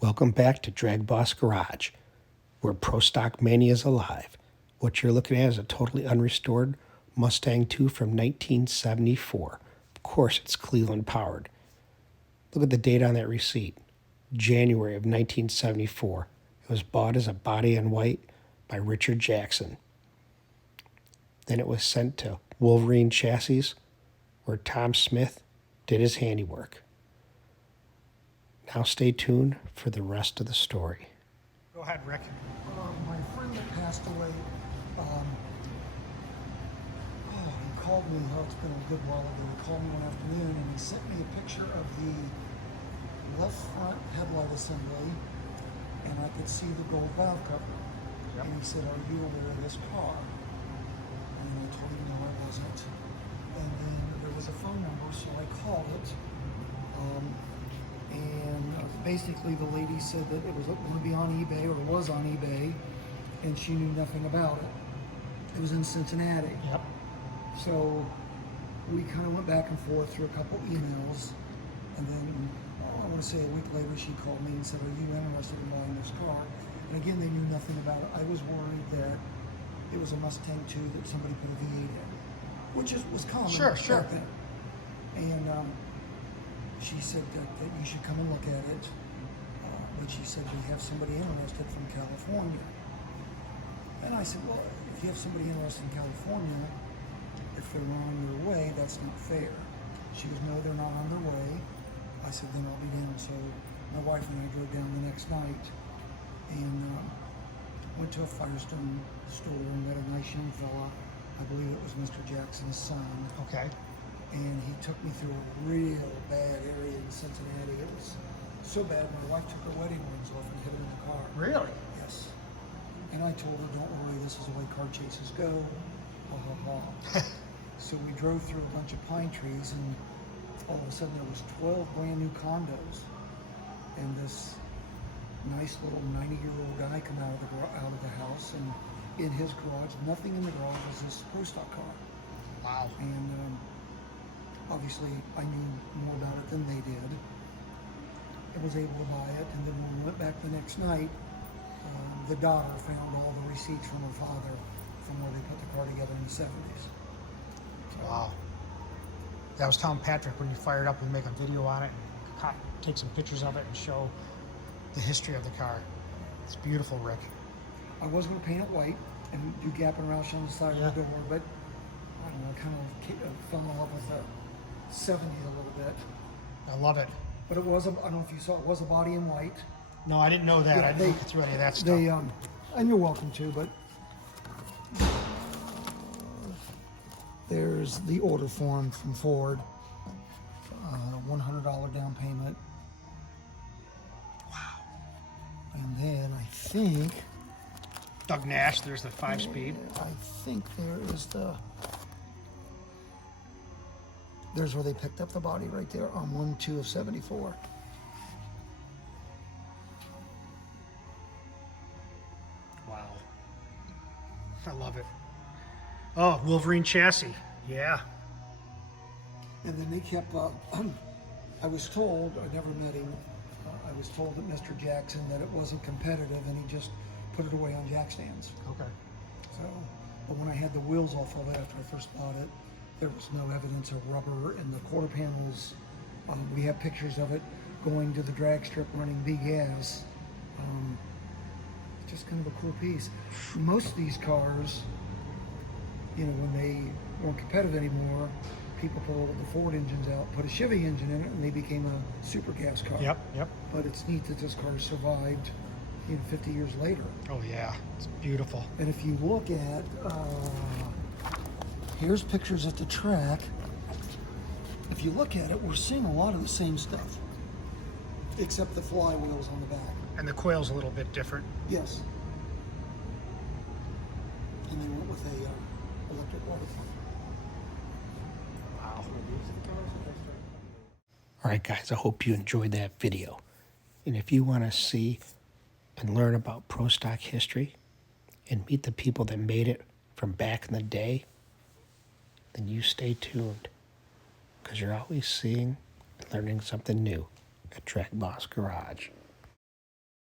Welcome back to DragBoss Garage, where Pro Stock Mania is alive. What you're looking at is a totally unrestored Mustang 2 from 1974. Of course, it's Cleveland powered. Look at the date on that receipt. January of 1974. It was bought as a body in white by Richard Jackson. Then it was sent to Wolverine Chassis, where Tom Smith did his handiwork. Now stay tuned for the rest of the story. Go ahead, Rick. My friend that passed away, he called me, it's been a good while ago, he called me one afternoon and he sent me a picture of the left front headlight assembly and I could see the gold valve cover. Yep. And he said, "Are you aware of this car?" And I told him no, I wasn't. And then there was a phone number, so I called it. Basically the lady said that it was going to be on eBay, or was on eBay, and she knew nothing about it. It was in Cincinnati. Yep. So we kind of went back and forth through a couple emails, and then I want to say a week later she called me and said, "Are you interested in buying this car?" And again, they knew nothing about it. I was worried that it was a Mustang 2 that somebody put a V8 in, which was common back then. And she said that you should come and look at it. But she said, "We have somebody interested from California." And I said, "Well, if you have somebody interested in California, if they're on their way, that's not fair." She goes, "No, they're not on their way." I said, "Then I'll be down." So my wife and I drove down the next night and went to a Firestone store and met a nice young fella. I believe it was Mr. Jackson's son. Okay. And he took me through a real bad area in Cincinnati. It was so bad, my wife took her wedding rings off and hid them in the car. Really? Yes. And I told her, "Don't worry, this is the way car chases go." Ha ha ha. So we drove through a bunch of pine trees, and all of a sudden there was 12 brand new condos, and this nice little 90-year-old guy come out of the house, and in his garage, nothing in the garage was this Pro Stock car. Wow. And obviously I knew more about it than they did. I was able to buy it, and then when we went back the next night, the daughter found all the receipts from her father from where they put the car together in the 70s. So, wow. That was telling Patrick when you fired up, we make a video on it and take some pictures of it and show the history of the car. It's beautiful, Rick. I was going to paint it white and do Gapp and Roush on the side of the door, but I don't know, I kind of fell in love with the 70s a little bit. I love it. But it was, I don't know if you saw, it was a body in white. No, I didn't know that. Yeah, I didn't look through any of that stuff. And you're welcome to, but there's the order form from Ford. $100 down payment. Wow. And then I think... Doug Nash, there's the 5-speed. I think there is there's where they picked up the body right there on 1/2 of 74. Wow. I love it. Oh, Wolverine chassis. Yeah. And then they kept, I was told, I never met him, I was told that Mr. Jackson, that it wasn't competitive and he just put it away on jack stands. Okay. So, but when I had the wheels off of it after I first bought it, there was no evidence of rubber in the quarter panels. We have pictures of it going to the drag strip running big gas. It's just kind of a cool piece. Most of these cars, you know, when they weren't competitive anymore, people pulled the Ford engines out, put a Chevy engine in it, and they became a super gas car. Yep. But it's neat that this car survived, 50 years later. Oh yeah, it's beautiful. And if you look at, here's pictures at the track. If you look at it, we're seeing a lot of the same stuff, except the flywheels on the back. And the coil's a little bit different. Yes. And they went with a electric water pump. Wow. All right, guys, I hope you enjoyed that video. And if you want to see and learn about Pro Stock history and meet the people that made it from back in the day, then you stay tuned, because you're always seeing and learning something new at DragBoss Garage.